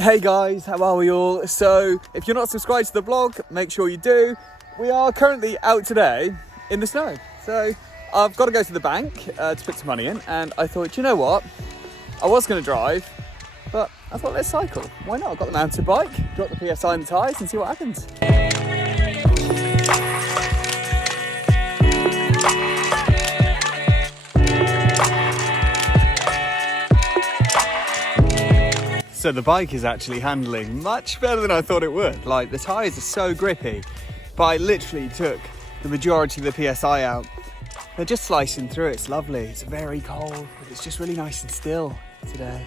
Hey guys, how are we all? So if you're not subscribed to the vlog, make sure you do. We are currently out today in the snow. So I've got to go to the bank to put some money in, and I thought, you know what? I was going to drive, but I thought let's cycle. Why not? I've got the mountain bike, drop the PSI in the tyres and see what happens. So the bike is actually handling much better than I thought it would. Like, the tyres are so grippy, but I literally took the majority of the PSI out. They're just slicing through. It's lovely. It's very cold, but it's just really nice and still today.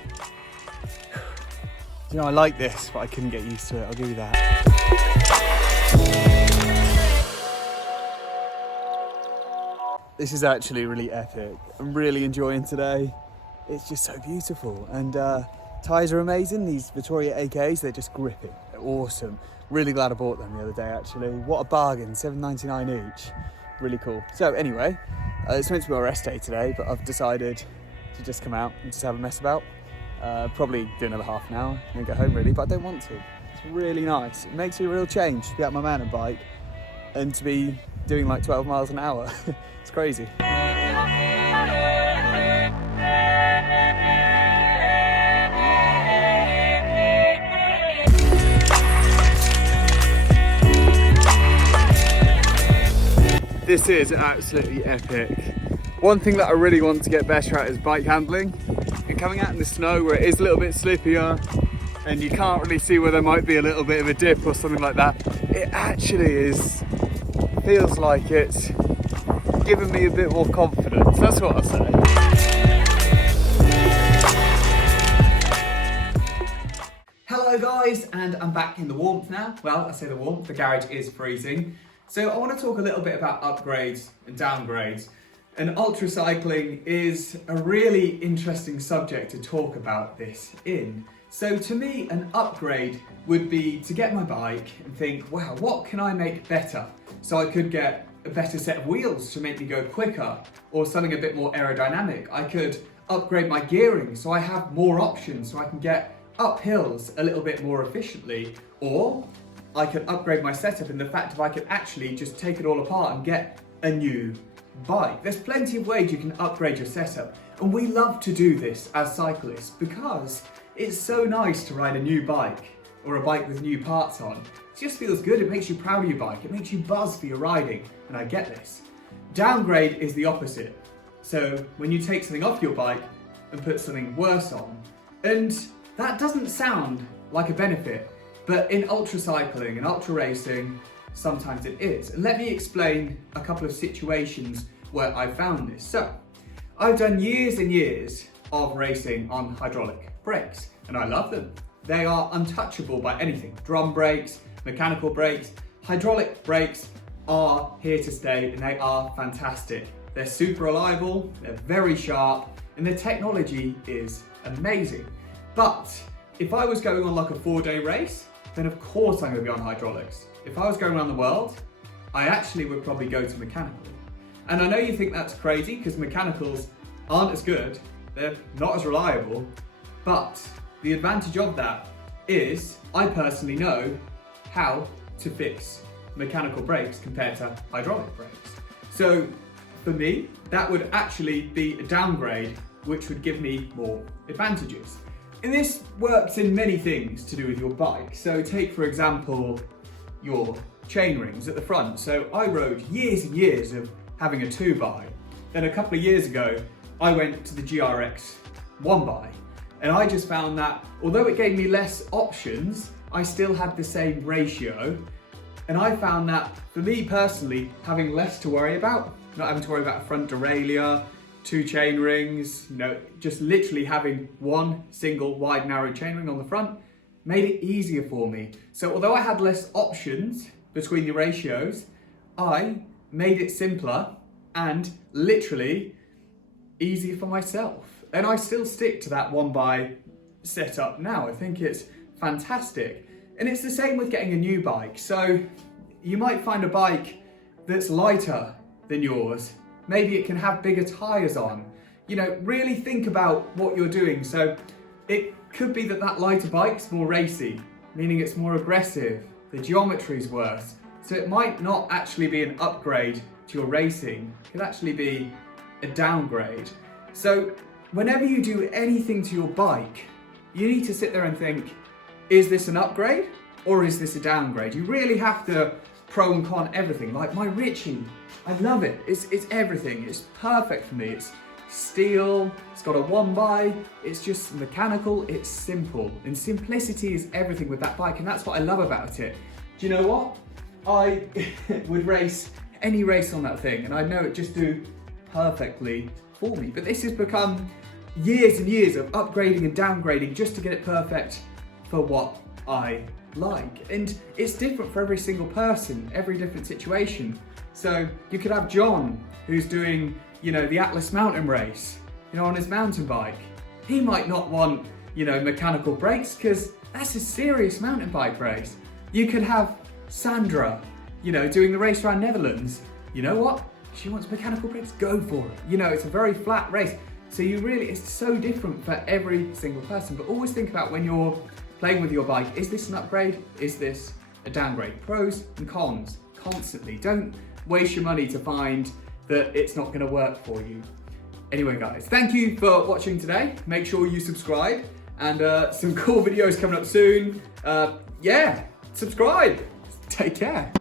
You know, I like this, but I couldn't get used to it. I'll give you that. This is actually really epic. I'm really enjoying today. It's just so beautiful. And tyres are amazing. These Vittoria AKs, they're just gripping. They're awesome. Really glad I bought them the other day, actually. What a bargain, $7.99 each. Really cool. So anyway, it's meant to be our rest day today, but I've decided to just come out and just have a mess about. Probably do another half an hour and then go home really, but I don't want to. It's really nice. It makes me a real change to be out my mountain bike and to be doing like 12 miles an hour. It's crazy. This is absolutely epic. One thing that I really want to get better at is bike handling. And coming out in the snow where it is a little bit slippier and you can't really see where there might be a little bit of a dip or something like that, it actually feels like it's giving me a bit more confidence. That's what I'll say. Hello guys, and I'm back in the warmth now. Well, I say the warmth, the garage is freezing. So I want to talk a little bit about upgrades and downgrades. And ultra cycling is a really interesting subject to talk about this in. So to me, an upgrade would be to get my bike and think, wow, what can I make better? So I could get a better set of wheels to make me go quicker, or something a bit more aerodynamic. I could upgrade my gearing so I have more options, so I can get up hills a little bit more efficiently. Or I could upgrade my setup in the fact that I could actually just take it all apart and get a new bike. There's plenty of ways you can upgrade your setup, and we love to do this as cyclists because it's so nice to ride a new bike or a bike with new parts on. It just feels good. It makes you proud of your bike. It makes you buzz for your riding, and I get this. Downgrade is the opposite. So when you take something off your bike and put something worse on, and that doesn't sound like a benefit, but in ultra cycling and ultra racing, sometimes it is. And let me explain a couple of situations where I found this. So, I've done years and years of racing on hydraulic brakes, and I love them. They are untouchable by anything. Drum brakes, mechanical brakes, hydraulic brakes are here to stay, and they are fantastic. They're super reliable, they're very sharp, and the technology is amazing. But if I was going on like a 4-day race, then of course I'm going to be on hydraulics. If I was going around the world, I actually would probably go to mechanical. And I know you think that's crazy because mechanicals aren't as good, they're not as reliable, but the advantage of that is I personally know how to fix mechanical brakes compared to hydraulic brakes. So for me, that would actually be a downgrade, which would give me more advantages. And this works in many things to do with your bike. So take, for example, your chain rings at the front. So I rode years and years of having a 2x. Then a couple of years ago, I went to the GRX 1x. And I just found that although it gave me less options, I still had the same ratio. And I found that for me personally, having less to worry about, not having to worry about front derailleur, 2 chain rings, just literally having one single wide narrow chain ring on the front made it easier for me. So although I had less options between the ratios, I made it simpler and literally easier for myself. And I still stick to that 1x setup now. I think it's fantastic. And it's the same with getting a new bike. So you might find a bike that's lighter than yours. Maybe it can have bigger tyres on. Really think about what you're doing. So it Could be that that lighter bike's more racy, meaning it's more aggressive, the geometry's worse. So it might not actually be an upgrade to your racing, it could actually be a downgrade. So whenever you do anything to your bike, you need to sit there and think, is this an upgrade or is this a downgrade? You really have to pro and con everything. Like my Ritchie, I love it. It's everything. It's perfect for me. It's steel, it's got a one by, it's just mechanical, it's simple. And simplicity is everything with that bike, and that's what I love about it. Do you know what? I would race any race on that thing and I know it just do perfectly for me. But this has become years and years of upgrading and downgrading just to get it perfect for what I like. And it's different for every single person, every different situation. So you could have John who's doing, the Atlas mountain race, on his mountain bike. He might not want, mechanical brakes because that's a serious mountain bike race. You could have Sandra, doing the race around Netherlands. You know what? She wants mechanical brakes, go for it. It's a very flat race. So it's so different for every single person. But always think about when you're playing with your bike, is this an upgrade? Is this a downgrade? Pros and cons, constantly. Don't waste your money to find that it's not gonna work for you. Anyway guys, thank you for watching today. Make sure you subscribe and some cool videos coming up soon. Subscribe. Take care.